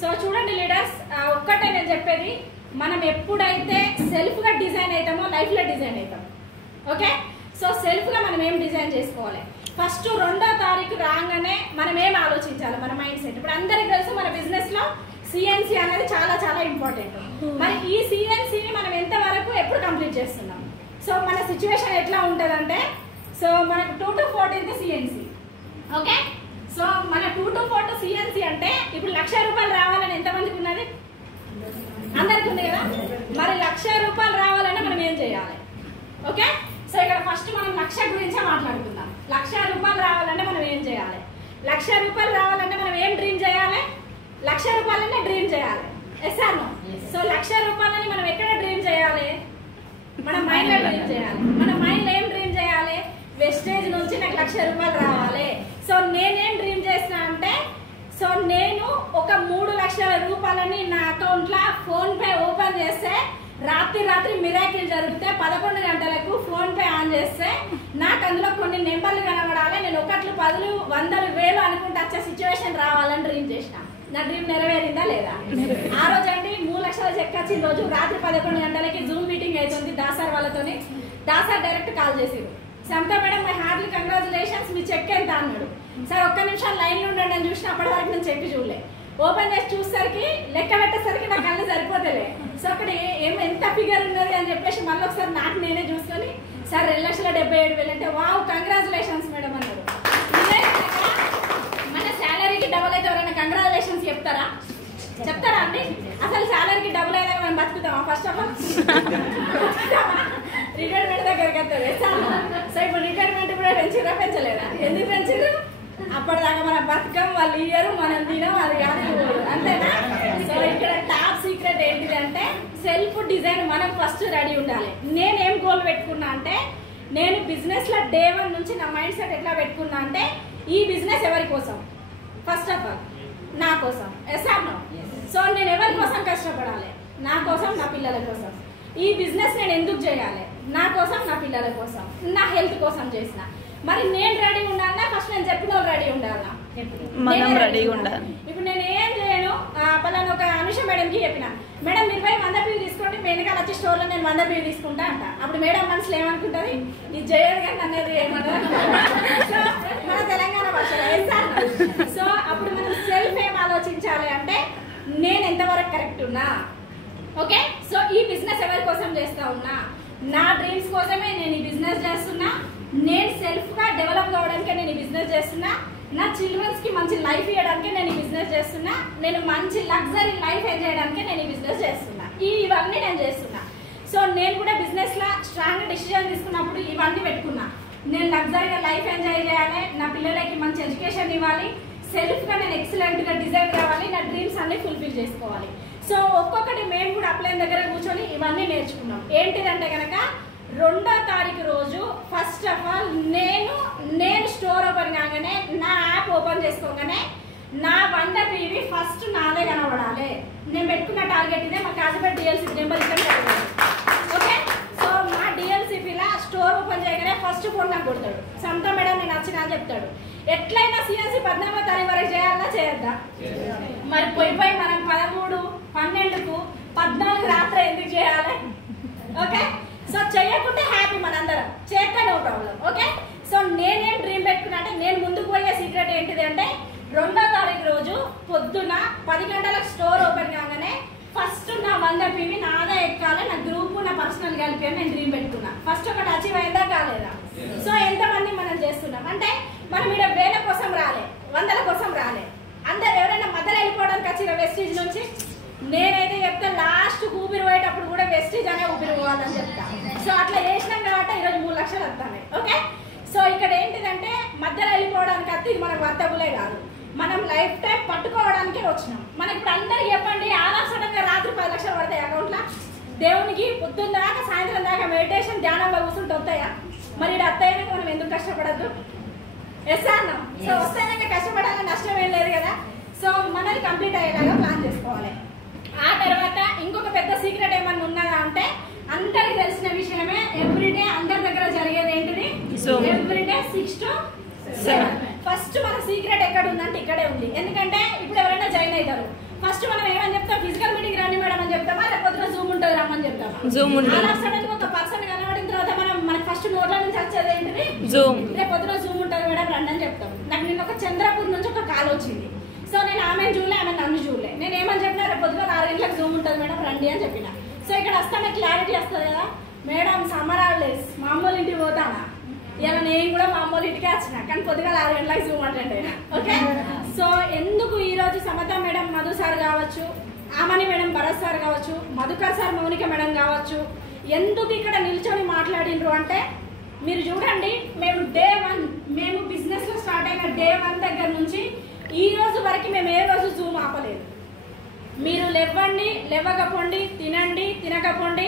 So చూడండి leaders, ఒక్కటే నేను చెప్పేది, మనం ఎప్పుడైతే సెల్ఫ్గా డిజైన్ అవుతామో లైఫ్లో డిజైన్ అవుతాం. ఓకే, సో సెల్ఫ్గా మనం ఏం డిజైన్ చేసుకోవాలి, ఫస్ట్ 2వ తారీఖు రాగానే మనం ఏం ఆలోచించాలి, మన మైండ్ సెట్. ఇప్పుడు అందరికి తెలుసు మన బిజినెస్లో సిఎన్సి అనేది చాలా చాలా ఇంపార్టెంట్. మరి ఈ సిఎన్సిని మనం ఎంతవరకు ఎప్పుడు కంప్లీట్ చేస్తున్నాం? సో మన సిచ్యువేషన్ ఎట్లా ఉంటుందంటే, సో మనకు 2 to 14 సిఎన్సి. ఓకే, సో మన 2 to 14 సిఎన్సి అంటే ఇప్పుడు 1,00,000 రూపాయలు రావాలని ఎంతమందికి ఉన్నది? అందరికి ఉంది కదా. మరి 1,00,000 రూపాయలు రావాలంటే మనం ఏం చేయాలి? ఓకే, సో ఇక్కడ ఫస్ట్ మనం 1,00,000 గురించే మాట్లాడుకుందాం. 1,00,000 రూపాయలు రావాలంటే మనం ఏం చేయాలి? 1,00,000 రూపాయలు రావాలంటే మనం ఏం డ్రీమ్ చేయాలి? 1,00,000 రూపాయలనే డ్రీమ్ చేయాలి. Yes or no? సో 1,00,000 రూపాయలని మనం ఎక్కడ డ్రీమ్ చేయాలి? మన మైండ్ లో డ్రీమ్ చేయాలి. మన మైండ్ లో ఏం డ్రీమ్ చేయాలి? వెస్టేజ్ నుంచి నాకు 1,00,000 రూపాయలు రావాలి. సో నేనేం డ్రీమ్ చేసిన అంటే, సో నేను ఒక 3,00,000 రూపాయలని నా అకౌంట్ లో ఫోన్ పే ఓపెన్ చేస్తే రాత్రి మిరాకిల్ జరిగితే 11 గంటలకు ఫోన్ పే ఆన్ చేస్తే నాకు అందులో కొన్ని నెంబర్లు కనబడాలి. నేను 1, 10, 100, 1000 అనుకుంటే వచ్చే సిచ్యువేషన్ రావాలని డ్రీమ్ చేసిన. నా డ్రీమ్ నెరవేరిందా లేదా? ఆ రోజు అండి 3,00,000 చెక్ వచ్చిన రోజు రాత్రి 11 గంటలకి జూమ్ మీటింగ్ అవుతుంది దాసార్ వాళ్ళతోని. దాసార్ డైరెక్ట్ కాల్ చేసిరు, Samatha madam my heartly congratulations, మీ చెక్ ఎంత అన్నాడు. సార్ ఒక్క నిమిషం లైన్లో ఉండండి అని చూసిన, అప్పటి వరకు నేను చెక్ చూడలే. ఓపెన్ చేసి చూసేసరికి లెక్క పెట్టేసరికి నా కళ్ళు సరిపోతలే. సో అక్కడ ఎంత ఫిగర్ ఉన్నది అని చెప్పేసి మళ్ళీ ఒకసారి నాకు నేనే చూసుకొని, సార్ 2,77,000 అంటే వావ్ కంగ్రాచులేషన్స్ మేడం అన్నారు. మన శాలరీకి డబుల్ అయితే ఎవరైనా కంగ్రాచులేషన్స్ చెప్తారా అండి? అసలు శాలరీకి డబుల్ అయినా మనం బతుకుతామా? ఫస్ట్ ఆఫ్ ఆల్ రిటైర్మెంట్ దగ్గరికి వస్తుంది. సో ఇప్పుడు రిటైర్మెంట్ కూడా పెంచలేదా? ఎందుకు పెంచారు? అప్పటిదాకా మన బతుకం వాళ్ళు ఇయ్యరు, మనం తినం, అది కాదు అంతేనా? సో ఇక్కడ టాప్ సీక్రెట్ ఏంటిది అంటే, సెల్ఫ్ డిజైన్ మనం ఫస్ట్ రెడీ ఉండాలి. నేనేం గోల్ పెట్టుకున్నా అంటే, నేను బిజినెస్ లో డే 1 నుంచి నా మైండ్ సెట్ ఎట్లా పెట్టుకున్నా అంటే, ఈ బిజినెస్ ఎవరి కోసం? ఫస్ట్ ఆఫ్ ఆల్ నా కోసం. Yes or no? సో నేను ఎవరి కోసం కష్టపడాలి? నా కోసం, నా పిల్లల కోసం. ఈ బిజినెస్ నేను ఎందుకు చేయాలి? నా కోసం, నా పిల్లల కోసం, నా హెల్త్ కోసం చేసిన. మరి నేను రెడీ ఉండాలా? ఫస్ట్ నేను చెప్పిన వాళ్ళు రెడీ ఉండాలా? మనం రెడీ ఉండాలి. ఇప్పుడు నేను ఏం చేయను, పలానా ఒక అనుష మేడంకి చెప్పిన, మేడం మీరు పోయి 100 PV తీసుకోండి, మీ వెనకాల వచ్చే స్టోర్ లో నేను 100 PV తీసుకుంటా అంట. అప్పుడు మేడం మనసులో ఏమనుకుంటది? ఇది చేయదు కానీ అనేది ఏమన్నది మన తెలంగాణ భాషలో. సో అప్పుడు మనం సెల్ఫ్ ఏం ఆలోచించాలి అంటే, నేను ఎంతవరకు కరెక్ట్ ఉన్నా? ఓకే, సో ఈ బిజినెస్ ఎవరి కోసం చేస్తా ఉన్నా? నా డ్రీమ్స్ కోసమే నేను ఈ బిజినెస్ చేస్తున్నా. నేను సెల్ఫ్ గా డెవలప్ కావడానికే నేను ఈ బిజినెస్ చేస్తున్నా. నా చిల్డ్రన్స్ కి మంచి లైఫ్ ఇవ్వడానికే నేను ఈ బిజినెస్ చేస్తున్నా. నేను మంచి లగ్జరీ లైఫ్ ఎంజాయ్ చేయడానికే నేను ఈ బిజినెస్ చేస్తున్నా. ఇవన్నీ నేను చేస్తున్నా. సో నేను కూడా బిజినెస్ లో స్ట్రాంగ్ డిసిజన్ తీసుకున్నప్పుడు ఇవన్నీ పెట్టుకున్నా. నేను లగ్జరీగా లైఫ్ ఎంజాయ్ చేయాలి, నా పిల్లలకి మంచి ఎడ్యుకేషన్ ఇవ్వాలి, సెల్ఫ్ గా నేను ఎక్సలెంట్ గా డిజైన్ కావాలి, నా డ్రీమ్స్ అన్ని ఫుల్ఫిల్ చేసుకోవాలి. సో ఒక్కొక్కటి మేము కూడా అప్లైన్ దగ్గర కూర్చొని ఇవన్నీ నేర్చుకున్నాం. ఏంటిదంటే కనుక 2వ తారీఖు రోజు ఫస్ట్ ఆఫ్ ఆల్ నేను స్టోర్ ఓపెన్ కాగానే, నా యాప్ ఓపెన్ చేసుకోగానే నా 100 PV ఫస్ట్ నాదే కనబడాలి. నేను పెట్టుకున్న టార్గెట్ ఇదే. మా కాజీపేట DLCP నెంబర్ ఇక్కడ. ఓకే, సో మా DLCPలో స్టోర్ ఓపెన్ చేయగానే ఫస్ట్ ఫోన్ నాకు కొడతాడు, సమత మేడం నేను వచ్చినా అని చెప్తాడు. ఎట్లయినా సిఎన్సి 14వ తారీఖు వరకు చేయాలా చేయొద్దా? మరి పోయి మనం 13, 12కు 14 రాత్రి ఎందుకు చేయాలి? ఓకే, సో చేయకుంటే హ్యాపీ, మనందరం చేస్తే నో ప్రాబ్లం. ఓకే, సో నేనేం డ్రీమ్ పెట్టుకున్నా అంటే, నేను ముందుకు పోయే సీక్రెట్ ఏంటిది అంటే, 2వ తారీఖు రోజు పొద్దున 10 గంటలకు స్టోర్ ఓపెన్ కాగానే ఫస్ట్ నా 100 PV నాదే ఎక్కాలి, నా గ్రూప్ నా పర్సనల్ కలిపి అని నేను డ్రీమ్ పెట్టుకున్నా. ఫస్ట్ ఒకటి అచీవ్ అయిందా కాలేదా? సో ఎంతమంది మనం చేస్తున్నాం అంటే, మనం ఇక్కడ 1000 కోసం రాలే, 100ల కోసం రాలే. అందరు ఎవరైనా మధ్యలో వెళ్ళిపోవడానికి వచ్చిన వెస్టీజ్ నుంచి, నేనైతే చెప్తా లాస్ట్ ఊపిరి పోయేటప్పుడు కూడా వెస్టీజ్ అనే ఊపిరి పోవాలని చెప్తా. సో అట్లా చేసినాం కాబట్టి ఈరోజు 3 లక్షలు వస్తాయి. ఓకే, సో ఇక్కడ ఏంటిదంటే మధ్యలో వెళ్ళిపోవడానికి వస్తే ఇది మనకు వర్తబులే కాదు, మనం లైఫ్ టైం పట్టుకోవడానికే వచ్చినాం. మనకి ఇప్పుడు అందరికి చెప్పండి, ఆలాసడంగా రాత్రి 10 లక్షలు పడతాయి అకౌంట్లో. దేవునికి పొద్దున్న దాకా సాయంత్రం దాకా మెడిటేషన్ ధ్యానంలో కూర్చుంటే వస్తాయా? మరి ఇక్కడ వస్తాయని మనం ఎందుకు కష్టపడద్దు? ఎస్ అన్నాం. సో వస్తాయని కష్టపడాలని నష్టం ఏం లేదు కదా. సో మనది కంప్లీట్ అయ్యేలాగా ప్లాన్ చేసుకోవాలి. ఆ తర్వాత ఇంకొక పెద్ద సీక్రెట్ ఏమన్నా ఉన్నదా అంటే, అందరికి తెలిసిన విషయమే, ఎవ్రీడే అందరి దగ్గర జరిగేది ఏంటిది? Everyday 6 to 7. ఫస్ట్ మన సీక్రెట్ ఎక్కడ ఉందంటే ఇక్కడే ఉంది. ఎందుకంటే ఇప్పుడు ఎవరైనా జాయిన్ అవుతారు, ఫస్ట్ జూమ్ ఉంటుంది. సడన్ గా ఒక పర్సన్ కనబడిన తర్వాత మనకి ఫస్ట్ నోట్ల నుంచి వచ్చేది ఏంటిది జూమ్. రేపు పొద్దున జూమ్ ఉంటుంది మేడం రండి అని చెప్తాం. నాకు నిన్న ఒక చంద్రపూర్ నుంచి ఒక కాల్ వచ్చింది. సో నేను ఆమెను చూడలే, ఆమె నన్ను చూడలే. నేను ఏమని చెప్పినా రేపు పొద్దున 6 గంటలకు జూమ్ ఉంటుంది మేడం రండి అని చెప్పిన. సో ఇక్కడ వస్తానే క్లారిటీ వస్తుంది కదా మేడం సమ్మర్ హాలిడేస్ మా అమ్మోళ్ళ ఇంటికి పోతానా, ఇలా నేను కూడా మా అమ్మోళ్ళ ఇంటికి వచ్చిన కానీ పొద్దుగా 6 గంటలకు జూమ్ అటెండ్ అయినా. ఓకే, సో ఎందుకు ఈరోజు సమత మేడం మధు సార్ కావచ్చు, ఆమని మేడం భరత్ సార్ కావచ్చు, మధుకర్ సార్ మౌనిక మేడం కావచ్చు, ఎందుకు ఇక్కడ నిల్చొని మాట్లాడినరు అంటే మీరు చూడండి, మేము డే 1 మేము బిజినెస్ లో స్టార్ట్ అయిన డే 1 దగ్గర నుంచి ఈ రోజు వరకు మేము ఏ రోజు జూమ్ ఆపలేదు. మీరు లేవండి, లేవకపోండి, తినండి, తినకపోండి,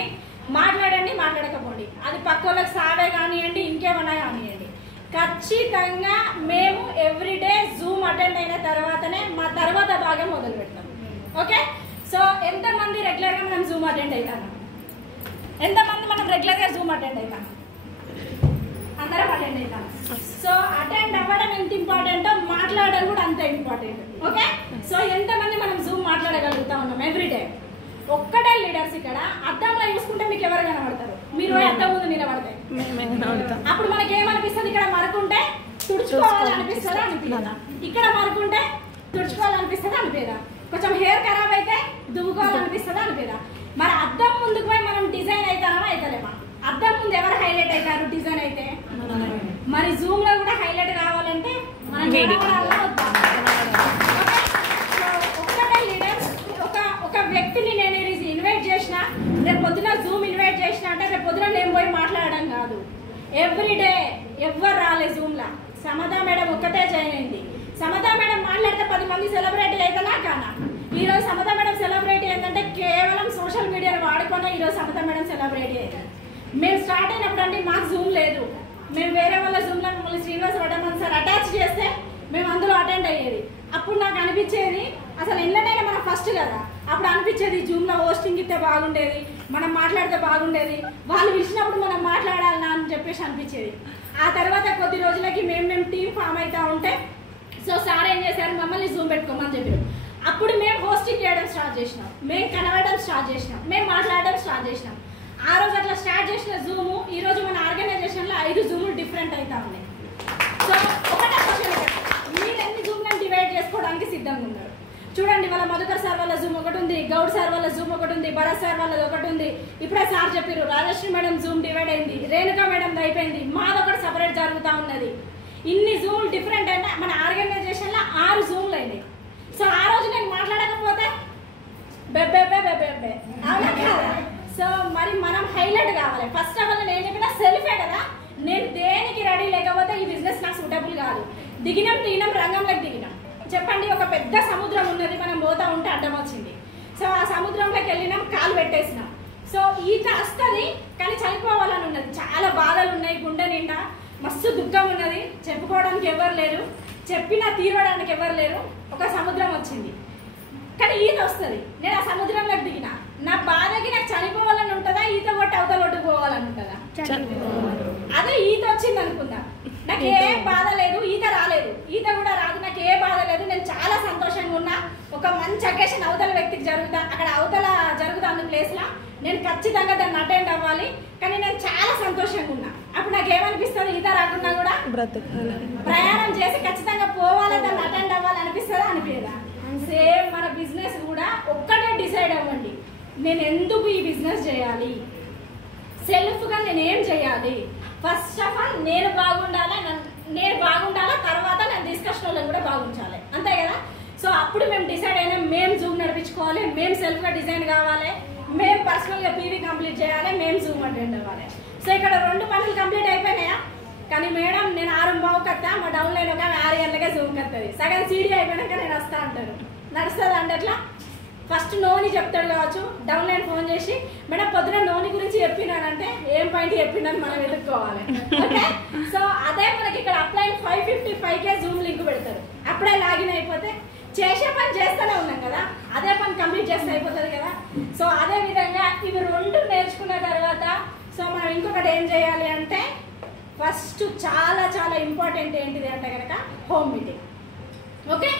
మాట్లాడండి, మాట్లాడకపోండి, అది పక్కలకు సావే కానివ్వండి, ఇంకేమన్నా కానివ్వండి, ఖచ్చితంగా మేము ఎవ్రీడే జూమ్ అటెండ్ అయిన తర్వాతనే మా తర్వాత భాగం మొదలు పెడతాం. ఓకే, సో ఎంతమంది రెగ్యులర్గా మనం జూమ్ అటెండ్ అవుతాము? ఎంతమంది మనం రెగ్యులర్గా జూమ్ అటెండ్ అవుతాం? అందరం అటెండ్ అవుతాం. సో అటెండ్ అవ్వడం ఎంత ఇంపార్టెంటో మాట్లాడడం కూడా అంత ఇంపార్టెంట్. ఓకే, సో ఎంతమంది మనం జూమ్ మాట్లాడగలుగుతా ఉన్నాం ఎవ్రీడే? ఒక్కటే లీడర్స్ ఇక్కడ అద్దంలో చూసుకుంటే మీకు ఎవరు కనబడతారు? మీరు అద్దం ముందు నిలబడతాయి. అప్పుడు మనకి ఏమనిపిస్తుంది? ఇక్కడ మరకుంటే తుడుచుకోవాలనిపిస్తుందా అనిపిస్తుందా? ఇక్కడ మరకుంటే తుడుచుకోవాలనిపిస్తుందా అనిపిదా? కొంచెం హెయిర్ ఖరాబ్ అయితే దువ్వుకోవాలనిపిస్తుందా అనిపిదా? మరి అద్దం ముందుకు పోయి మనం డిజైన్ అవుతామా అవుతలేమా? అద్దం ముందు ఎవరు హైలైట్ అవుతారు డిజైన్ అయితే? మరి జూమ్ లో కూడా హైలైట్ కావాలంటే మనం ఒక్కటే లీడర్ ఒక వ్యక్తిని నేను ఇన్వైట్ చేసిన, రేపు పొద్దున జూమ్ ఇన్వైట్ చేసిన అంటే రేపు పొద్దున నేను పోయి మాట్లాడడం కాదు. ఎవ్రీడే ఎవరు రాలే జూమ్ లా, సమత మేడం ఒక్కటే జాయిన్ అయింది. సమత మేడం మాట్లాడితే 10 మంది సెలబ్రిటీ అవుతానా కానా? ఈరోజు సమత మేడం సెలబ్రిటీ ఏంటంటే కేవలం సోషల్ మీడియాను వాడుకున్న ఈరోజు సమత మేడం సెలబ్రిటీ అవుతారు. మేము స్టార్ట్ అయినప్పుడు అంటే మాకు జూమ్ లేదు, మేము వేరే వాళ్ళ జూమ్లో మమ్మల్ని శ్రీనివాస్ వడ్డమన్ సార్ అటాచ్ చేస్తే మేము అందులో అటెండ్ అయ్యేది. అప్పుడు నాకు అనిపించేది అసలు ఎన్నడైనా మనం ఫస్ట్ కదా, అప్పుడు అనిపించేది జూమ్లో హోస్టింగ్ ఇస్తే బాగుండేది, మనం మాట్లాడితే బాగుండేది, వాళ్ళు పిలిచినప్పుడు మనం మాట్లాడాలన్నా అని చెప్పేసి అనిపించేది. ఆ తర్వాత కొద్ది రోజులకి మేము టీం ఫామ్ అవుతా ఉంటే సో సార్ ఏం చేశారు, మమ్మల్ని జూమ్ పెట్టుకోమని చెప్పారు. అప్పుడు మేము హోస్టింగ్ చేయడం స్టార్ట్ చేసినాం, మేము కనబడడం స్టార్ట్ చేసినాం, మేము మాట్లాడడం స్టార్ట్ చేసినాం. ఆ రోజు అట్లా స్టార్ట్ చేసిన జూము ఈ రోజు మన ఆర్గనైజేషన్లో 5 జూములు డిఫరెంట్ అవుతా ఉన్నాయి. సో ఒకటే క్వశ్చన్, మీరు ఎన్ని జూమ్లను డివైడ్ చేసుకోవడానికి సిద్ధంగా ఉన్నారు? చూడండి, వాళ్ళ మధుకర్ సార్ వాళ్ళ జూమ్ ఒకటి ఉంది, గౌడ్ సార్ వాళ్ళ జూమ్ ఒకటి ఉంది, భరత్ సార్ వాళ్ళది ఒకటి ఉంది. ఇప్పుడే సార్ చెప్పారు రాజశ్రీ మేడం జూమ్ డివైడ్ అయింది, రేణుకా మేడం అయిపోయింది, మాదొకటి సపరేట్ జరుగుతూ ఉన్నది. ఇన్ని జూములు డిఫరెంట్ అయినా మన ఆర్గనైజేషన్లో 6 జూమ్లు అయినాయి. సో ఆ రోజు నేను మాట్లాడకపోతే బెబ్బే అవునా కదా? సో మరి మనం హైలైట్ కావాలి. ఫస్ట్ ఆఫ్ ఆల్ నేను చెప్పిన సెల్ఫే కదా, నేను దేనికి రెడీ లేకపోతే ఈ బిజినెస్ నాకు సూటబుల్ కాదు. దిగినాం రంగంలోకి దిగినాం. చెప్పండి, ఒక పెద్ద సముద్రం ఉన్నది, మనం పోతా ఉంటే అడ్డం వచ్చింది. సో ఆ సముద్రంలోకి వెళ్ళినాం, కాలు పెట్టేసినాం. సో ఈత వస్తుంది కానీ చనిపోవాలని ఉన్నది, చాలా బాధలు ఉన్నాయి, గుండె నిండా మస్తు దుఃఖం ఉన్నది, చెప్పుకోవడానికి ఎవరు లేరు, చెప్పినా తీరడానికి ఎవరు లేరు. ఒక సముద్రం వచ్చింది కానీ ఈత వస్తుంది, నేను ఆ సముద్రంలోకి దిగిన, నా బాధకి నాకు చనిపోవాలని ఉంటుందా, ఈత కొట్టి అవతల కొట్టుకోవాలని ఉంటుందా? అదే ఈత వచ్చింది అనుకుందా, నాకు ఏ బాధ లేదు, ఈత రాలేదు, ఈత కూడా రాదు, నాకు ఏ బాధ లేదు, నేను చాలా సంతోషంగా ఉన్నా. ఒక మంచి అకేషన్ అవతల వ్యక్తికి జరుగుతా, అక్కడ అవతల జరుగుతున్న ప్లేస్లో నేను ఖచ్చితంగా దాన్ని అటెండ్ అవ్వాలి, కానీ నేను చాలా సంతోషంగా ఉన్నా. అప్పుడు నాకు ఏమనిపిస్తుంది, ఈత రాకుండా కూడా ప్రయాణం చేసి ఖచ్చితంగా పోవాలి, దాన్ని అటెండ్ అవ్వాలి అనిపిస్తుందా అనిపించదా? సేమ్ మన బిజినెస్ కూడా ఒక్కటే డిసైడ్ అవ్వండి, నేను ఎందుకు ఈ బిజినెస్ చేయాలి, సెల్ఫ్గా నేను ఏం చేయాలి. ఫస్ట్ ఆఫ్ ఆల్ నేను బాగుండాలా, తర్వాత నేను తీసుకొచ్చిన వాళ్ళని కూడా బాగుంచాలి, అంతే కదా? సో అప్పుడు మేము డిసైడ్ అయినా మేము జూమ్ నడిపించుకోవాలి, మేము సెల్ఫ్గా డిజైన్ కావాలి, మేము పర్సనల్గా పీవీ కంప్లీట్ చేయాలి, మేము జూమ్ అటెండ్ అవ్వాలి. సో ఇక్కడ 2 పనులు కంప్లీట్ అయిపోయినాయా? కానీ మేడం నేను 6:15 కత్తా, మా డౌన్ లైన్ ఒక 6 గంటలకే జూమ్ కత్తది, సగం సీడీ అయిపోయాక నేను వస్తా అంటారు. నడుస్తుంది అంటే అట్లా ఫస్ట్ నోని చెప్తాడు కావచ్చు, డౌన్ లైన్ ఫోన్ చేసి మేడం పొద్దున నోని గురించి చెప్పినానంటే ఏం పాయింట్ చెప్పిందని మనం ఎదుర్కోవాలి. ఓకే, సో అదే మనకి ఇక్కడ అప్లైన్ 555K జూమ్ లింక్ పెడతారు, అప్పుడే లాగిన్ అయిపోతే చేసే పని చేస్తూనే ఉన్నాం కదా, అదే పని కంప్లీట్ చేస్తే అయిపోతుంది కదా. సో అదే విధంగా ఇవి 2 నేర్చుకున్న తర్వాత సో మనం ఇంకొకటి ఏం చేయాలి అంటే ఫస్ట్ చాలా చాలా ఇంపార్టెంట్ ఏంటిది అంటే కనుక హోమ్ మీటింగ్. ఓకే,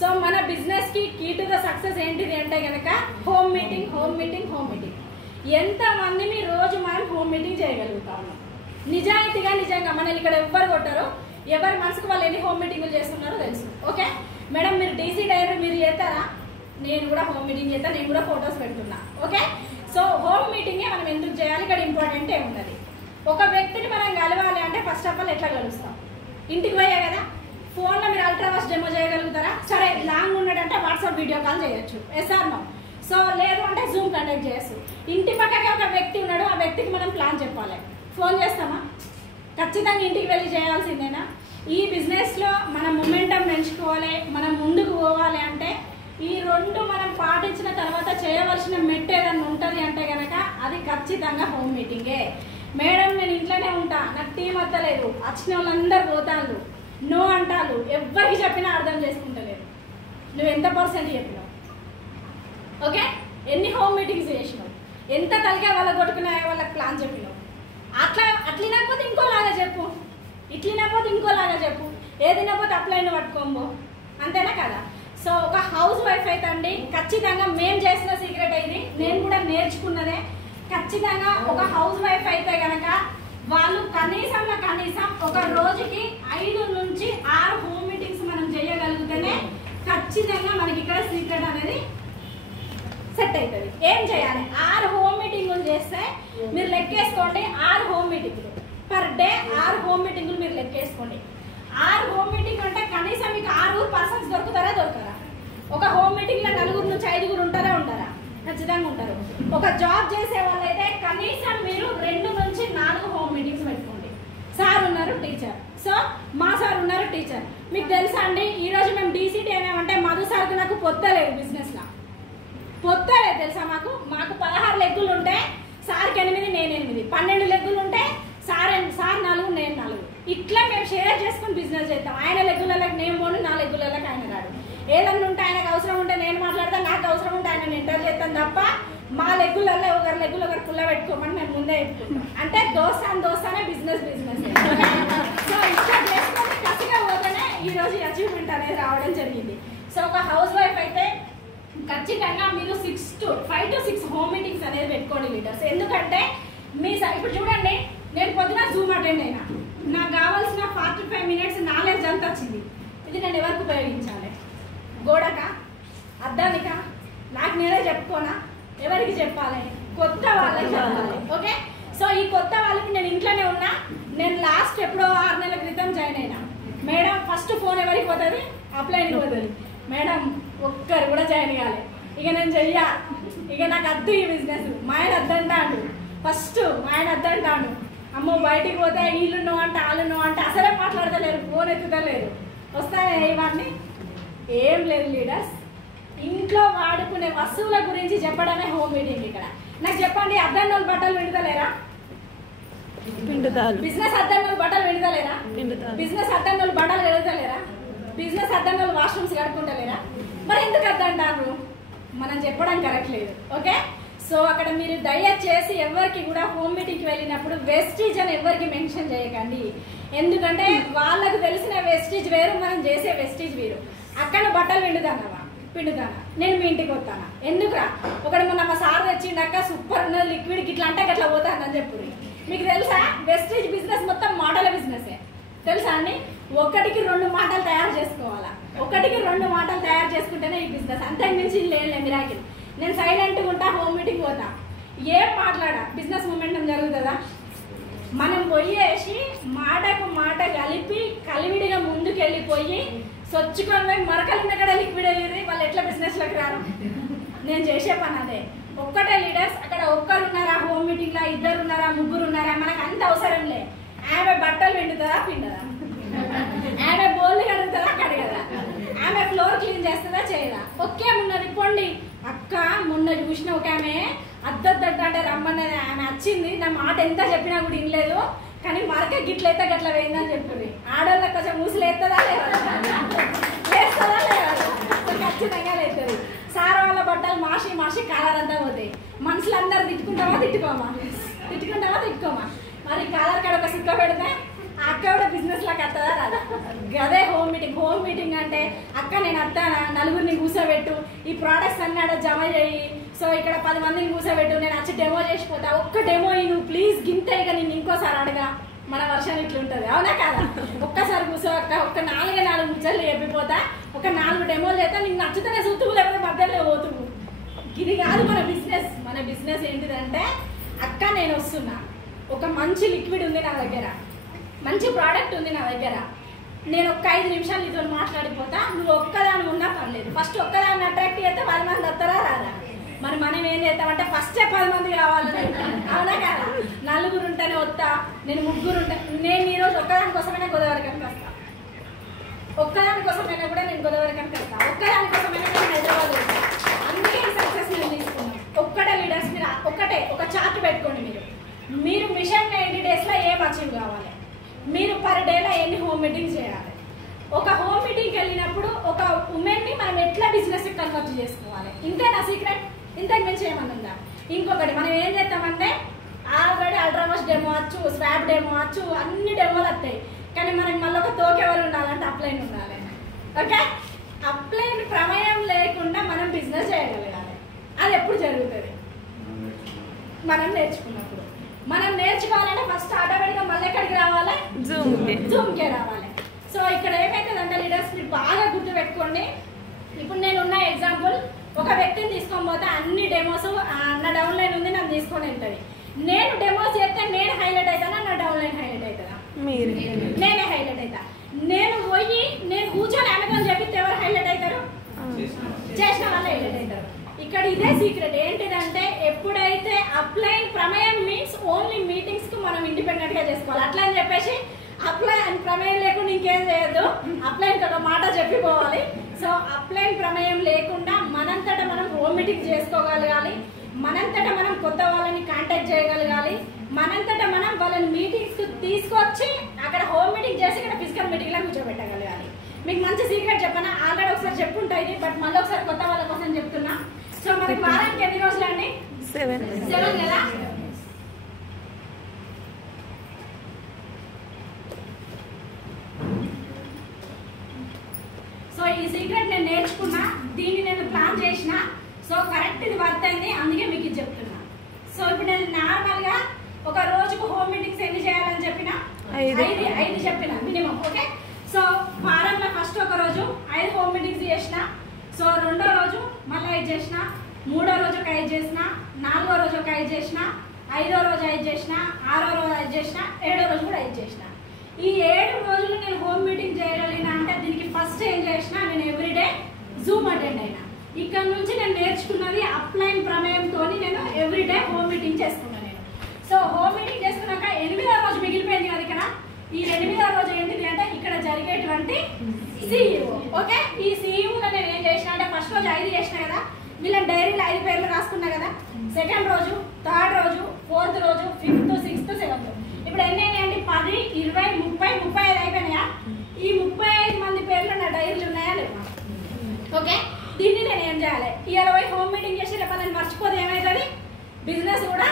సో మన బిజినెస్ కి కీ టు ద సక్సెస్ ఏంటిది అంటే కనుక హోమ్ మీటింగ్. ఎంతమందిని రోజు మనం హోమ్ మీటింగ్ చేయగలుగుతాము? నిజంగా మనల్ని ఇక్కడ ఎవ్వరు కొట్టారో, ఎవరి మనసుకు వాళ్ళు ఎన్ని హోమ్ మీటింగ్లు చేస్తున్నారో తెలుసు. ఓకే మేడం, మీరు డీసీ డైరీ మీరు చేస్తారా? నేను కూడా హోమ్ మీటింగ్ చేస్తా, నేను కూడా ఫొటోస్ పెడుతున్నా. ఓకే, సో హోమ్ మీటింగే మనం ఎందుకు చేయాలి? ఇక్కడ ఇంపార్టెంట్ ఏమున్నది? ఒక వ్యక్తిని మనం కలవాలి అంటే ఫస్ట్ ఆఫ్ ఆల్ ఎట్లా కలుస్తాం? ఇంటికి పోయా కదా. ఫోన్లో మీరు అల్ట్రావాస్ డెమో చేయగలుగుతారా? సరే, లాంగ్ ఉన్నాడంటే వాట్సాప్ వీడియో కాల్ చేయొచ్చు. Yes or no? సో లేదు అంటే జూమ్ కండక్ట్ చేయొచ్చు. ఇంటి పక్కకే ఒక వ్యక్తి ఉన్నాడు, ఆ వ్యక్తికి మనం ప్లాన్ చెప్పాలి. ఫోన్ చేస్తామా? ఖచ్చితంగా ఇంటికి వెళ్ళి చేయాల్సిందేనా? ఈ బిజినెస్లో మనం మొమెంటం పెంచుకోవాలి, మనం ముందుకు పోవాలి అంటే ఈ రెండు మనం పాటించిన తర్వాత చేయవలసిన మెట్టు ఏదన్నా ఉంటుంది అంటే కనుక అది ఖచ్చితంగా హోమ్ మీటింగే. మేడం నేను ఇంట్లోనే ఉంటా, నాకు టీం వద్దలేదు, వచ్చిన వాళ్ళందరూ పోతాను, నో అంటారు, ఎవరికి చెప్పినా అర్థం చేసుకుంటలేరు. నువ్వు ఎంత పర్సెంట్ చెప్పినావు? ఓకే, ఎన్ని హోమ్ మీటింగ్స్ చేసినావు? ఎంత తలకే వాళ్ళకి కొట్టుకున్నా వాళ్ళకి ప్లాన్ చెప్పినావు? అట్లినకపోతే ఇంకోలాగా చెప్పు, ఇట్లినకపోతే ఇంకోలాగా చెప్పు, ఏదినకపోతే అప్లైన్ పట్టుకోంబో. అంతేనా కదా? సో ఒక హౌస్ వైఫ్ అయితే అండి ఖచ్చితంగా మేము చేసిన సీక్రెట్ ఇది, నేను కూడా నేర్చుకున్నదే. ఖచ్చితంగా ఒక హౌస్ వైఫ్ అయితే కనుక వాళ్ళు కనీసం ఒక రోజుకి 5 నుంచి 6 హోమ్ మీటింగ్స్ మనం చేయగలిగితేనే ఖచ్చితంగా మనకి ఇక్కడ సీక్రెట్ అనేది సెట్ అవుతుంది. ఏం చేయాలి? 6 హోమ్ మీటింగులు చేస్తే మీరు లెక్కేసుకోండి, 6 హోమ్ మీటింగులు పర్ డే, 6 హోమ్ మీటింగులు మీరు లెక్కేసుకోండి. 6 హోమ్ మీటింగ్ అంటే కనీసం మీకు 6 పర్సన్స్ దొరకరా? ఒక హోమ్ మీటింగ్లో 4 నుంచి 5 ఉంటారా? ఖచ్చితంగా ఉంటారు. ఒక జాబ్ చేసే వాళ్ళైతే కనీసం మీరు 2 నుంచి 4 హోమ్ మీటింగ్స్ పెట్టుకోండి. సార్ ఉన్నారు టీచర్, సో మా సార్ ఉన్నారు టీచర్. మీకు తెలుసా అండి, ఈరోజు మేము డీసీటీ అయినామంటే మధు సార్కి నాకు పొత్తలేదు, బిజినెస్లో పొత్తలేదు తెలుసా. మాకు 16 లెగ్గులు ఉంటే సార్కి 8, నేను 8, 12 లెగ్గులు ఉంటే సార్ 4, నేను 4. ఇట్లా మేము షేర్ చేసుకుని బిజినెస్ చేస్తాం. ఆయన లెగ్గులకి నేను పోను, నా లెగ్గులకి ఆయన రాడు. ఏదన్నా ఉంటే ఆయనకు అవసరం ఉంటే నేను మాట్లాడతాను, నాకు అవసరం ఉంటే ఆయన ఎంటర్ చేస్తాను తప్ప మా లెగ్గులలో ఒకరి లెగ్గులు ఒకరు పుల్ల పెట్టుకోమని మేము ముందే చెప్పుకుంటాం. అంటే దోస్తానే బిజినెస్. సో ఇట్లా చేసుకొని కసిగా పోతేనే ఈరోజు అచీవ్మెంట్ అనేది రావడం జరిగింది. సో ఒక హౌస్ వైఫ్ అయితే ఖచ్చితంగా మీరు 5 to 6 హోమ్ మీటింగ్స్ అనేది పెట్టుకోండి లీడర్స్. ఎందుకంటే ఇప్పుడు చూడండి, నేను పొద్దున జూమ్ అటెండ్ అయినా, నాకు కావాల్సిన 45 minutes నాలెడ్జ్ అంతా వచ్చింది. ఇది నేను ఎవరికి ఉపయోగించాలి? గోడక, అద్దానిక, నాకు నేనే చెప్పుకోనా? ఎవరికి చెప్పాలి? కొత్త వాళ్ళకి చెప్పాలి. ఓకే, సో ఈ కొత్త వాళ్ళకి నేను ఇంట్లోనే ఉన్నా, నేను లాస్ట్ ఎప్పుడో 6 నెలల క్రితం జాయిన్ అయినా. మేడం ఫస్ట్ ఫోన్ ఎవరికి పోతుంది? అప్లైన్కి పోతుంది. మేడం ఒక్కరు కూడా జాయిన్ కాలే. ఇక నేను చెయ్యా, ఇక నాకు అద్దు ఈ బిజినెస్. మా ఆయన అద్దంటాడు, ఫస్ట్ మా ఆయన అద్దంటాడు. అమ్మో బయటికి పోతే వీళ్ళు నో అంటే వాళ్ళు నో అంటే అసలే మాట్లాడతలేరు, ఫోన్ ఎత్తుతలేరు. వస్తాయి ఇవన్నీ ఏం లేదు లీడర్స్. ఇంట్లో వాడుకునే వస్తువుల గురించి చెప్పడమే హోమ్ మీటింగ్. ఇక్కడ నాకు చెప్పండి, అద్దం వాళ్ళు బట్టలు విడతలేరా? బిజినెస్ అద్దం వాళ్ళు బట్టలు విడతలేరా? బిజినెస్ అద్దం వాళ్ళు బట్టలు విడతలేరా? బిజినెస్ అద్దం వాళ్ళు వాష్రూమ్స్ కడుక్కుంటలేరా? మరి ఎందుకు అద్దంటారు? మనం చెప్పడం కరెక్ట్ లేదు. ఓకే, సో అక్కడ మీరు దయచేసి ఎవరికి కూడా హోమ్ మీటింగ్కి వెళ్ళినప్పుడు వెస్టీజ్ అని ఎవరికి మెన్షన్ చేయకండి. ఎందుకంటే వాళ్ళకు తెలిసిన వెస్టీజ్ వేరు, మనం చేసే వెస్టీజ్ వేరు. అక్కడ బట్టలు పిండుతానా, నేను మీ ఇంటికి వస్తానా? ఎందుకురా? ఒకటి మొన్న మా సార్ తెచ్చిండాక సూపర్ ఉన్నది లిక్విడ్ ఇట్లా అంటే అట్లా పోతానని చెప్పు. మీకు తెలుసా వెస్టీజ్ బిజినెస్ మొత్తం మాటల బిజినెస్ తెలుసా అండి? 1కి 2 మాటలు తయారు చేసుకోవాలా, 1కి 2 మాటలు తయారు చేసుకుంటేనే ఈ బిజినెస్. అంతకు మించి లేదు మిరాకిల్. నేను సైలెంట్గా ఉంటా, హోమ్ మీటింగ్ పోతా, ఏం మాట్లాడా బిజినెస్ మూమెంటం జరుగుతుందా? మనం పోయేసి మాటకు మాట కలివిడిగా ముందుకు వెళ్ళిపోయి సొచ్చుకొని మరకలు ఉన్న కూడా లిక్విడ్ అయ్యేది. వాళ్ళు ఎట్లా బిజినెస్లోకి రారు? నేను చేసే పని అదే. ఒక్కటే లీడర్స్, అక్కడ ఒక్కరు ఉన్నారా హోమ్ మీటింగ్లో, 2 ఉన్నారా, 3 ఉన్నారా, మనకు అంత అవసరం లే. ఆమె బట్టలు పిండుతుందా, పిండదా? ఆమె బోళ్ళు కడుగుతుందా, కడగదా? ఆమె ఫ్లోర్ క్లీన్ చేస్తుందా, చేయదా? ఒకే ఉన్నది పొండి. అక్క మొన్న చూసిన ఒక ఆమె అద్దద్దంట అంటే రమ్మన్నది, ఆమె వచ్చింది, నా మాట ఎంత చెప్పినా కూడా వినలేదు, కానీ మరక గిట్లయితే గట్ల వేయిందని చెప్తుంది. ఆడవాళ్ళకి కొంచెం మూసులేస్తుందా లేదా? లేస్తుందా లేదా? ఖచ్చితంగా లేస్తుంది. సార్ వాళ్ళ బట్టలు మాసి కాలర్ అంతా పోతాయి. మనుషులందరూ తిట్టుకుంటామా తిట్టుకోమా? మరి కాలర్ కాడ ఒక సిక్క పెడితే అక్క కూడా బిజినెస్ లాగా వస్తుందా రాదా? అదే హోమ్ మీటింగ్ అంటే అక్క నేను వస్తానా, నలుగురిని కూర్చోబెట్టు, ఈ ప్రోడక్ట్స్ అన్నీ ఆడ జమ చేయి, సో ఇక్కడ 10 మందిని కూర్చోబెట్టు, నేను వచ్చి డెమో చేసిపోతా, ఒక్క డెమో నువ్వు ప్లీజ్ గింతే, ఇక నేను ఇంకోసారి అడగా. మన వర్షం ఇట్లుంటుంది, అవునా కాదా? ఒక్కసారి కూర్చో అక్క, ఒక్క 4 ముచ్చట్లు చెప్పిపోతా, ఒక 4 డెమోలు చేస్తా, నీకు నచ్చుతూనే చూతువు, లేకపోతే మధ్యలో పోతువు. ఇది కాదు మన బిజినెస్ ఏంటిదంటే, అక్క నేను వస్తున్నా, ఒక మంచి లిక్విడ్ ఉంది నా దగ్గర, మంచి ప్రోడక్ట్ ఉంది నా దగ్గర, నేను ఒక 5 నిమిషాలు నీతో మాట్లాడిపోతా, నువ్వు ఒక్కదాని ఉన్నా పర్లేదు. ఫస్ట్ ఒక్కదాన్ని అట్రాక్ట్ చేస్తే 10 మంది వస్తారా రాదా? మరి మనం ఏం చేస్తామంటే ఫస్టే 10 మంది కావాలని, అవునా కదా? 4 ఉంటేనే వస్తా, నేను 3 ఉంటా. నేను ఈరోజు ఒక్కదాని కోసమైనా గోదావరిఖనికి వస్తా, ఒక్కదాని కోసమైనా కూడా నేను గోదావరిఖనికి వస్తా, ఒక్కదాని కోసమైనా నేను హైదరాబాద్ వస్తా. అందుకే ఈ సక్సెస్ నేను తీసుకున్నాను. ఒక్కటే లీడర్స్ మీరు ఒక చార్ట్ పెట్టుకోండి. మీరు మిషన్ 80 డేస్లో ఏం అచీవ్ కావాలి, మీరు పర్ డేలో ఎన్ని హోమ్ మీటింగ్స్ చేయాలి, ఒక హోమ్ మీటింగ్కి వెళ్ళినప్పుడు ఒక ఉమెన్ని మనం ఎట్లా బిజినెస్ కన్వర్ట్ చేసుకోవాలి, ఇంతే నా సీక్రెట్. ఇంతకు మించి ఏమన్నా ఉందా? ఇంకొకటి మనం ఏం చేస్తామంటే ఆల్రెడీ అల్ట్రావాష్ డెమో వచ్చు, స్వాప్ డెమో వచ్చు, అన్ని డెమోలు వస్తాయి, కానీ మనకి మళ్ళీ ఒక తోకెవరు ఉండాలంటే అప్లైన్ ఉండాలి. ఓకే, అప్లైన్ ప్రమేయం లేకుండా మనం బిజినెస్ చేయగలగాలి. అది ఎప్పుడు జరుగుతుంది? మనం నేర్చుకున్నప్పుడు. మనం నేర్చుకోవాలంటే ఫస్ట్ ఆటోమేటిక్గా మళ్ళీ ఎక్కడికి రావాలి? జూమ్కే రావాలి. సో ఇక్కడ ఏమైతుందంటే లీడర్స్ మీరు బాగా గుర్తుపెట్టుకోండి. ఇప్పుడు నేను ఉన్న ఎగ్జాంపుల్, ఒక వ్యక్తిని తీసుకొని పోతే అన్ని డెమోస్ నా డౌన్లైన్ ఉంది, నన్ను తీసుకొని వెళ్తుంది. నేను డెమోస్ చేస్తే నేను హైలైట్ అవుతానా, నా డౌన్లైన్ హైలైట్ అవుతుందా? నేనే హైలైట్ అవుతా. నేను పోయి నేను కూర్చొని అమెజాన్ చెప్పితే ఎవరు హైలైట్ అవుతారు? చేసిన వాళ్ళు హైలైట్ అవుతారు. ఇక్కడ ఇదే సీక్రెట్ ఏంటిదంటే, ఎప్పుడైతే అప్లైన్ ప్రమేయం మీన్స్ ఓన్లీ మీటింగ్స్ కు మనం ఇండిపెండెంట్ గా చేసుకోవాలి. అట్లా అని చెప్పేసి అప్లైన్ ప్రమేయం లేకుండా ఇంకేం చేయొద్దు, అప్లైన్ ఒక మాట చెప్పిపోవాలి. సో అప్లైన్ ప్రమేయం లేకుండా మనంతటా మనం హోమ్ మీటింగ్ చేసుకోగలగాలి, మనంతటా మనం కొత్త వాళ్ళని కాంటాక్ట్ చేయగలగాలి, మనంతటా మనం వాళ్ళని మీటింగ్స్ తీసుకొచ్చి అక్కడ హోమ్ మీటింగ్ చేసి ఇక్కడ ఫిజికల్ మీటింగ్ లా కూర్చోబెట్టగలగాలి. మీకు మంచి సీక్రెట్ చెప్పనా? ఆల్రెడీ ఒకసారి చెప్పుంటాయి, బట్ మళ్ళీ ఒకసారి కొత్త వాళ్ళ కోసం చెప్తున్నా. సో మనకి వారానికి ఎన్ని రోజులు అండి? 7 కదా. సో ఈ సీక్రెట్ నేను నేర్చుకున్నా, దీన్ని నేను ప్లాన్ చేసిన, సో కరెక్ట్ ఇది వర్త్ అయింది, అందుకే మీకు ఇది చెప్తున్నా. సో ఇప్పుడు నేను నార్మల్గా ఒక రోజుకు హోమ్ మీటింగ్స్ ఎన్ని చేయాలని చెప్పిన 5 చెప్పిన మినిమం. ఓకే, సో వారంలో ఫస్ట్ ఒక రోజు 5 హోమ్ మీటింగ్స్ చేసిన, సో 2వ రోజు మళ్ళీ 5 చేసిన, 3వ రోజు ఒక 5 చేసిన, 4వ రోజు ఒక 5 చేసిన, 5వ రోజు 5 చేసిన, 6వ రోజు 5 చేసిన, 7వ రోజు కూడా 5 చేసిన. ఈ 7 రోజులు నేను హోమ్ మీటింగ్ చేయగలిగిన అంటే దీనికి ఫస్ట్ ఏం చేసిన, నేను ఎవ్రీడే జూమ్ అటెండ్ అయినా. ఇక్కడ నుంచి నేను నేర్చుకున్నది అప్లైన్ ప్రమేయంతో నేను ఎవ్రీడే హోమ్ మీటింగ్ చేసుకున్నాను నేను. సో హోమ్ మీటింగ్ చేసుకున్నాక 8వ రోజు మిగిలిపోయింది కదా. ఇక్కడ ఈ 8వ రోజు ఏంటిది అంటే ఇక్కడ జరిగేటువంటి సిఇఓ. ఓకే, ఈ సిఇఓలో నేను ఏం చేసిన అంటే ఫస్ట్ రోజు 5 చేసిన కదా, వీళ్ళని డైరీలో 5 పేర్లు రాసుకున్నా కదా. సెకండ్ రోజు, థర్డ్ రోజు, 4th రోజు, 5th, 6th, 7th. ఇప్పుడు ఎన్ని అయినాయండి? 10, 20, 30, 35 అయిపోయినాయా? ఈ 35 మంది పేర్లు నా డైరీలు ఉన్నాయా లేవా? ఓకే, దీన్ని నేను ఏం చేయాలి? ఇవాళ పోయి హోమ్ మీటింగ్ చేసి రేపు నేను మర్చిపోతే ఏమవుతుంది? బిజినెస్ కూడా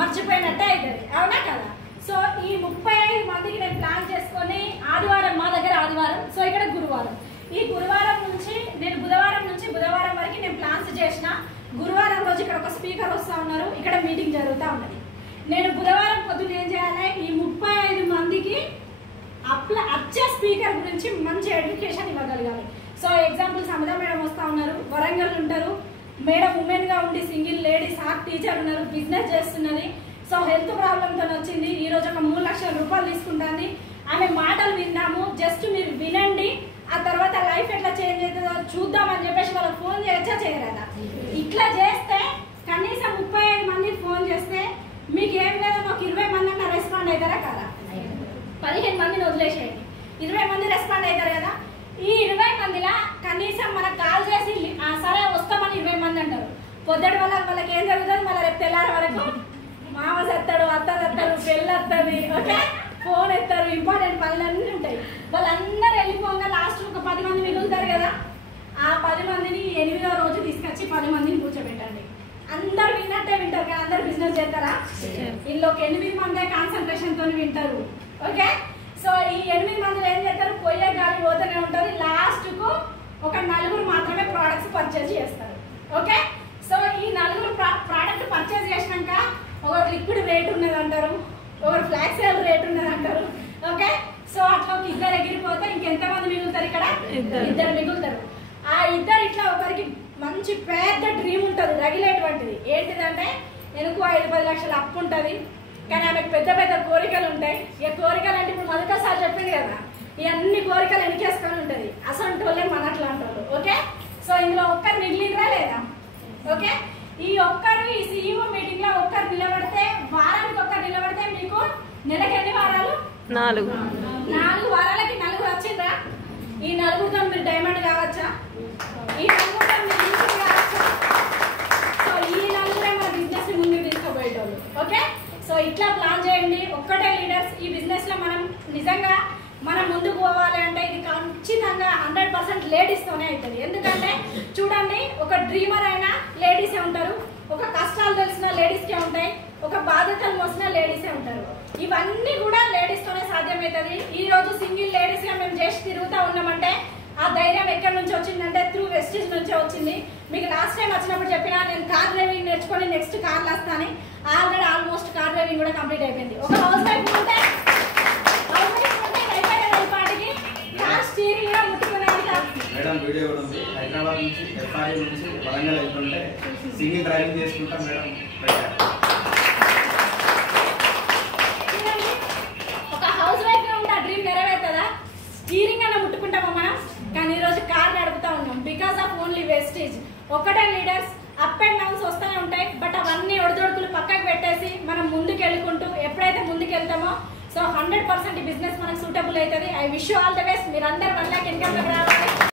మర్చిపోయినట్టే అవుతుంది, అవునా కదా? సో ఈ 35 మందికి నేను ప్లాన్ చేసుకొని ఆదివారం, మా దగ్గర ఆదివారం, సో ఇక్కడ గురువారం, ఈ గురువారం నుంచి నేను బుధవారం నుంచి బుధవారం వరకు నేను ప్లాన్స్ చేసిన. గురువారం రోజు ఇక్కడ ఒక స్పీకర్ వస్తూ ఉన్నారు, ఇక్కడ మీటింగ్ జరుగుతూ ఉన్నది. నేను బుధవారం పొద్దున ఏం చేయాలి? ఈ 35 మందికి వచ్చే స్పీకర్ గురించి మంచి ఎడ్యుకేషన్ ఇవ్వగలగాలి. సో ఎగ్జాంపుల్ సమదా మేడం వస్తూ ఉన్నారు, వరంగల్ ఉంటారు మేడం, ఉమెన్ గా ఉండి సింగిల్ లేడీస్ ఆర్ట్ టీచర్ ఉన్నారు, బిజినెస్ చేస్తున్నది. సో హెల్త్ ప్రాబ్లంతో వచ్చింది, ఈ రోజు ఒక 3 లక్షల రూపాయలు తీసుకుంటుంది. ఆమె మాటలు విన్నాము, జస్ట్ మీరు వినండి, ఆ తర్వాత లైఫ్ ఎట్లా చేంజ్ అవుతుందో చూద్దామని చెప్పేసి వాళ్ళకి ఫోన్ చేయొచ్చా చేయరాదా? ఇట్లా చేస్తే కనీసం 35 మంది ఫోన్ చేస్తే మీకు ఏం లేదని ఒక 20 మంది అన్న రెస్పాండ్ అవుతారా కదా? 15 మందిని వదిలేసేయండి, 20 మంది రెస్పాండ్ అవుతారు కదా. ఈ 20 మందిలా కనీసం మనకు కాల్ చేసి సరే వస్తామని 20 మంది అంటారు. పొద్దుటి వాళ్ళకి ఏం జరుగుతుంది? మళ్ళీ రేపు తెల్లారి వరకు మామ చేస్తాడు, అత్త చేస్తాడు, పెళ్ళి వస్తుంది, ఓకే, ఫోన్ ఎత్తారు, ఇంపార్టెంట్ పనులన్నీ ఉంటాయి. వాళ్ళందరూ వెళ్ళిపోగా లాస్ట్ ఒక 10 మంది మిగులుతారు కదా. ఆ 10 మందిని 8వ రోజు తీసుకొచ్చి 10 మందిని కూర్చోబెట్టండి. అందరు విన్నట్టే వింటారు కానీ అందరు బిజినెస్ చేస్తారా? వీళ్ళు ఒక 8 మందే కాన్సన్ట్రేషన్ తో వింటారు. ఓకే, సో ఈ 8 మందిలో ఏం చేస్తారు, పోయే గాలి పోతూనే ఉంటుంది. లాస్ట్కు ఒక 4 మాత్రమే ప్రోడక్ట్స్ పర్చేజ్ చేస్తారు. ఓకే, సో ఈ 4 ప్రోడక్ట్ పర్చేజ్ చేసినాక ఒకరు లిక్విడ్ రేట్ ఉన్నది అంటారు, ఒకరు ఫ్లాక్స్ ఆయిల్ రేట్ ఉన్నది అంటారు. ఓకే, సో అట్లా ఒక 2 ఎగిరిపోతే ఇంకెంతమంది మిగులుతారు, ఇక్కడ 2 మిగులుతారు. ఆ 2 ఇట్లా ఒకరికి మంచి పెద్ద డ్రీమ్ ఉంటుంది, రగిలేటువంటిది. ఏంటిదంటే వెనుక 5-10 లక్షల అప్పు ఉంటుంది, కానీ ఆమెకు పెద్ద పెద్ద కోరికలు ఉంటాయి. ఇక కోరికలు అంటే ఇప్పుడు మధుకర్ సార్ చెప్పింది కదా, ఈ అన్ని కోరికలు వెనకేసుకొని ఉంటుంది. అసలు వాళ్ళే మన అట్లాంటి వాళ్ళు. ఓకే, సో ఇందులో ఒక్కరు మిగిలినరా లేదా? ఓకే, ఈ ఒక్కరు ఈ CEO మీటింగ్ లో ఒక్కరు నిలబడితే, వారానికి ఒక్కరు నిలబడితే మీకు నెలకి ఎన్ని వారాలు? 4 వారాలకి 4 వచ్చిందా? ఈ 4తో మీరు డైమండ్ కావచ్చా? ఈ 4తో మీరు ఇంటికి కావచ్చా? సో ఈ 4 మన బిజినెస్ ముందుకు తీసుకోబోయేటోళ్ళు. ఓకే, సో ఇట్లా ప్లాన్ చేయండి. ఒక్కటే లీడర్స్. ఈ బిజినెస్ లో నిజంగా మనం ముందుకు పోవాలి అంటే ఇది ఖచ్చితంగా 100% లేడీస్తోనే అవుతుంది. ఎందుకంటే చూడండి, ఒక డ్రీమర్ అయినా లేడీసే ఉంటారు, ఒక కష్టాలు తెలిసిన లేడీస్కే ఉంటాయి, ఒక బాధ్యతలు మోసిన లేడీసే ఉంటారు. ఇవన్నీ కూడా లేడీస్తోనే సాధ్యమవుతుంది. ఈ రోజు సింగిల్ లేడీస్గా మేము చేసి తిరుగుతూ ఉన్నామంటే ఆ ధైర్యం ఎక్కడి నుంచి వచ్చిందంటే త్రూ వెస్టీజ్ నుంచే వచ్చింది. మీకు లాస్ట్ టైం వచ్చినప్పుడు చెప్పినా, నేను కార్ డ్రైవింగ్ నేర్చుకొని నెక్స్ట్ కార్లు వస్తాను. ఆల్మోస్ట్ కార్ డ్రైవింగ్ కూడా కంప్లీట్ అయిపోయింది. ఒక హౌస్ వైఫ్ ఉంటే పాటికి కార్ స్టీరింగ్ కూడా ముట్టుకునేది కాదు. మేడం వీడియో కూడా ఉంది. హైదరాబాద్ నుంచి FRA నుంచి వరంగల్ వెళ్తుంటే సింగిల్ డ్రైవింగ్ చేసుకుంటాం మేడం. ఒక హౌస్ వైఫ్ గా ఉంటే ఆ డ్రీమ్ నెరవేరుతుందా? స్టీరింగ్ అన్న ముట్టుకుంటామా మనం? కానీ ఈరోజు కార్ నడుపుతా ఉన్నాం బికాస్ ఆఫ్ ఓన్లీ వేస్టేజ్. ఒకటే లీడర్స్. అప్ అండ్ డౌన్స్ వస్తూనే ఉంటాయి, బట్ అవన్నీ ఒడిదొడుకులు పక్కకు పెట్టేసి మనం ముందుకు వెళ్ళుకుంటూ ఎప్పుడైతే ముందుకు వెళ్తామో సో 100% ఈ బిజినెస్ మనకు సూటబుల్ అవుతుంది. I wish you all the best. మీరందరూ 1 లక్ష ఇన్కమ్ రావాలి.